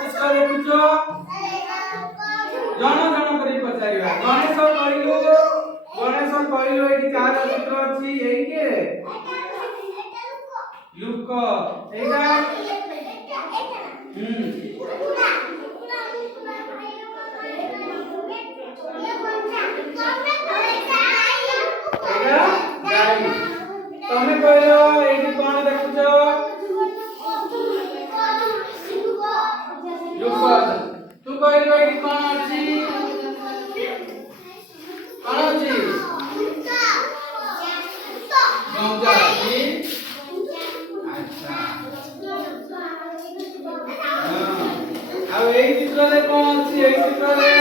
चित्र देखुछ जन जन करी पचारिबा गणेश कहलु एठी कार चित्र अछि एई के लुक एटा तमे कहलो एठी कोन देखुछ लुक तू कहलो एठी कोन अछि गंगा जी अच्छा हां अब एई चित्र रे कोन अछि एई चित्र रे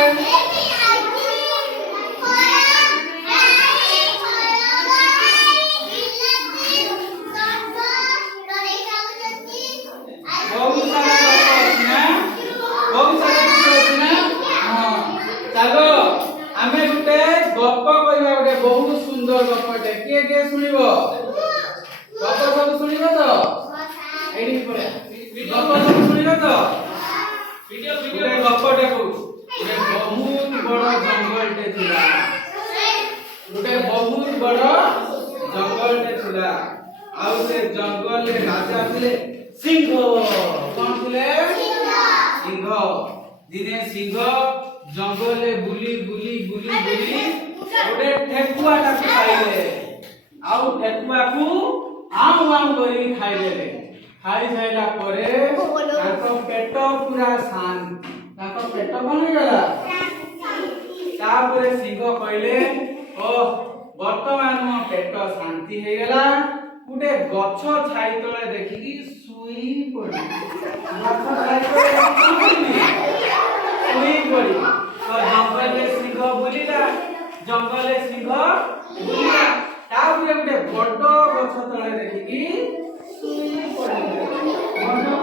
बहुत सुंदर गपटे के सुनिबो गप सब सुनिबो तो एडी परे गप सब सुनिबो तो वीडियो गपटे को बहुत बड़ जंगलटे थिला गोटे बहुत बड़ जंगलटे थिला आ से जंगल रे राजा थिले सिंह कोन थिले सिंह दिने सिंह जंगल रे बुली बुली बुली बुली गोटे ठेकुआ टाके खाइले आउ ठेकुआ को आउ आउ करी खाइले खाइ साइला परे ताको पेट पूरा शांत ताको पेट कोन हो गला तापरे सिंह कहले ओ वर्तमान मो पेट शांति हे गला गोटे गछ छाई तळे देखि सुई पड़ी गछ छाई तळे सुई पड़ी तो जंगल में सिंह बुलिला जंगल सिंह बुलिला तापरे गोटे बड़ गछ तळे देखि सुई पड़िला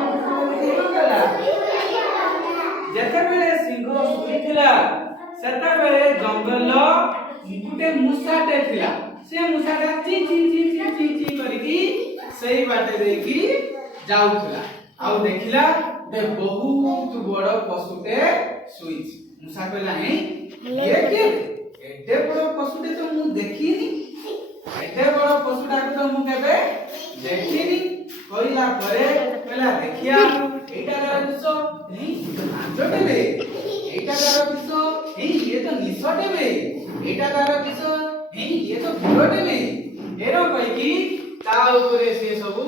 जेते बेले सिंह सुईथिला सेते बेले जंगल गोटे मुसाटे थिला से मुसाटा ची ची ची ची ची ची करिकी सही बाटे देकी जाउथिला आउ देखिला ते बहुत बड़ पशुटे सुईछ मुसा कहला हे ये के एते बड़ पशुटे तो मु देखिनी एते बड़ पशुटा तो मु केबे देखिनी कइला परे कहला देखिया एटा कर दिसो नहीं नाचटे बे एटा कर दिसो हे ये तो निसटे बे एटा कर दिसो हे ये तो घोड़टे बे एरो कहि ता ऊपरे से सब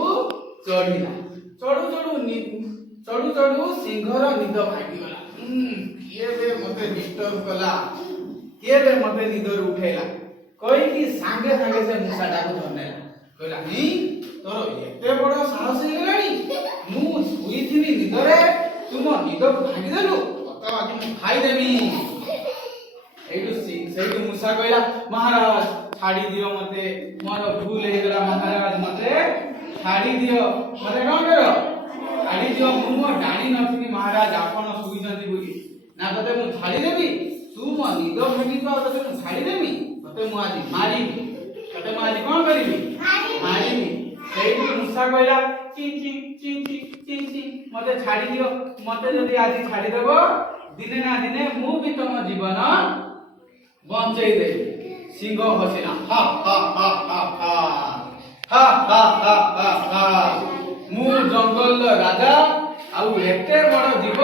चढ़िला चढ़ू चढ़ू चढ़ू चढ़ू सिंहर निद भागी गला किए बे मते डिस्टर्ब कला किए बे मते निदर उठेला कहि कि संगे संगे से मुसाटा को धरनेला कहला नहीं तोर एते बड़ साहस हे गलानी मु सुईथिनी निदरे तुम निद भागी देलु तता आज खाई देबी एटू मुसा कहला महाराज छाड़ी दियो मते मोर भूल हे गला महाराज मते छाड़ी दियो मते कोन करो छाड़ी दियो मु डाणी नथिनी महाराज आपण सुई जंती बुली ना तते मु छाड़ी देबी तू म निद भागी तो तते मु छाड़ी देबी तते मु आज मारी तते मु आज कोन करबी मारी एटू मुसा कहला ची ची ची ची ची ची मते छाड़ी दियो मते जदी आज छाड़ी देबो दिने ना दिने मु भी तम जीवन बंचई दे सिंह हसिला हा हा हा हा हा हा हा हा हा हा मु जंगल राजा आउ एते बड़ जीव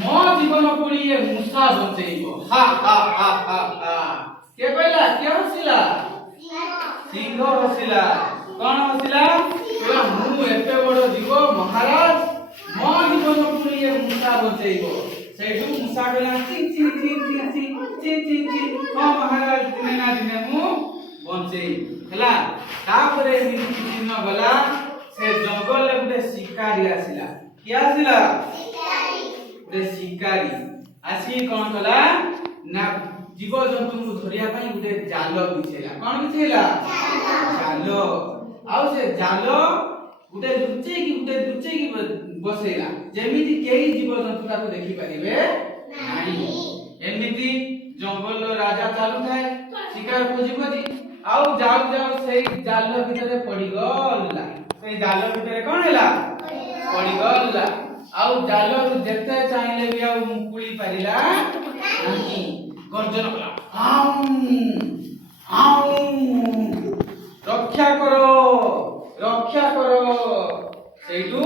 मो जीवन को ये मुसा बंचईबो हा हा हा हा हा के कहला के हसिला सिंह हसिला कोन हसिला कहला मु एते बड़ जीव महाराज मो जीवन को ये मुसा बंचईबो सेठू मुसा कहला ची ची ची ची ची ची ची ची ओ महाराज दिने ना दिने मु बंचई हला तापरे मिनिट दिन गला से जंगल ले गुटे शिकारी आसिला के आसिला गुटे शिकारी आसी कोन कला ना जीव जंतु को धरिया पई गुटे जाल बिछेला कोन बिछेला जाल आउ से जाल गुटे लुचै की बसेला जेमिति केही जीव जंतुला को देखि परिबे नाही एमिति जंगल राजा चालू थाए शिकार खोजी खोजी आउ जाऊ जाऊ सेई जाल भितरे पड़ी गला सेई जाल भितरे कोन हैला पड़ी गला आउ जालरू जेते चाहिले भी आउ मुकुली परिला नहीं गर्जन कला आऊ आऊ रक्षा करो सेठू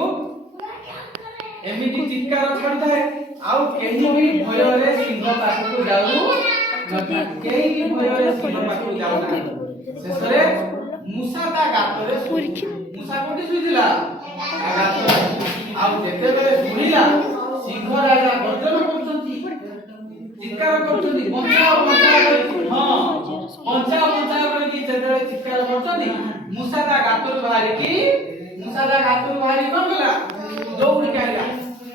एमिति चित्कार छड़ताए आउ केही भी भय रे सिंह पाखु जाऊ नथा केही भी भय रे सिंह पाखु जाऊ ना शेषरे मूसा ता गातरे मूसा कोठी सुइदिला गातरे आउ जेते बेले सुनिला सिंह राजा गर्जन करछंती चित्कार करछंती बंचाओ हां बंचाओ करके जेते चित्कार करछंती मूसा ता गातरे बाहरी कोन गला दौड़ के आइला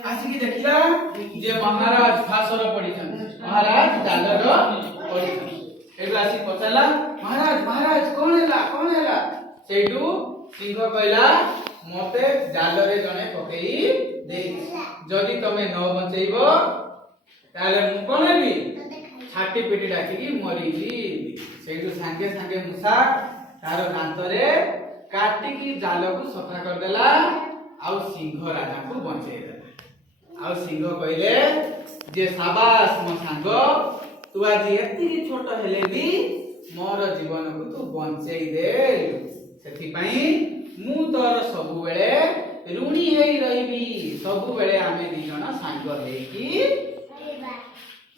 आसिकी देखिला जे महाराज फासर पडिछन महाराज जालर पडिछन एबे आसी पचाला महाराज कोन हैला सेठू सिंह कहला मते जालरे जने पकेई देई जदी तमे न बचैबो ताले मु कोन हेबी छाटी पेटी डाकी मरिली सेठू संगे संगे मूसा तार दांतरे काटी की जाल को सफा कर देला आउ सिंह राजा को बंचै देला आउ सिंह कहले जे शाबाश मो सांग तू आज एति छोट हेले भी मोर जीवन को तू बंचै दे सेति पई मु तोर सब बेले ऋणी हेई रहिबी सब बेले आमे दी जण सांग हेई की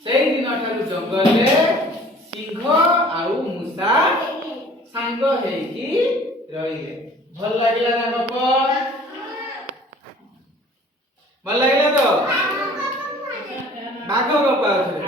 सेई दिन ठारू जंगल ले सिंह आउ मूसा सांग हेई की रहिले भल लागिला ना गप भल लागिला तो बाघ गप आउथले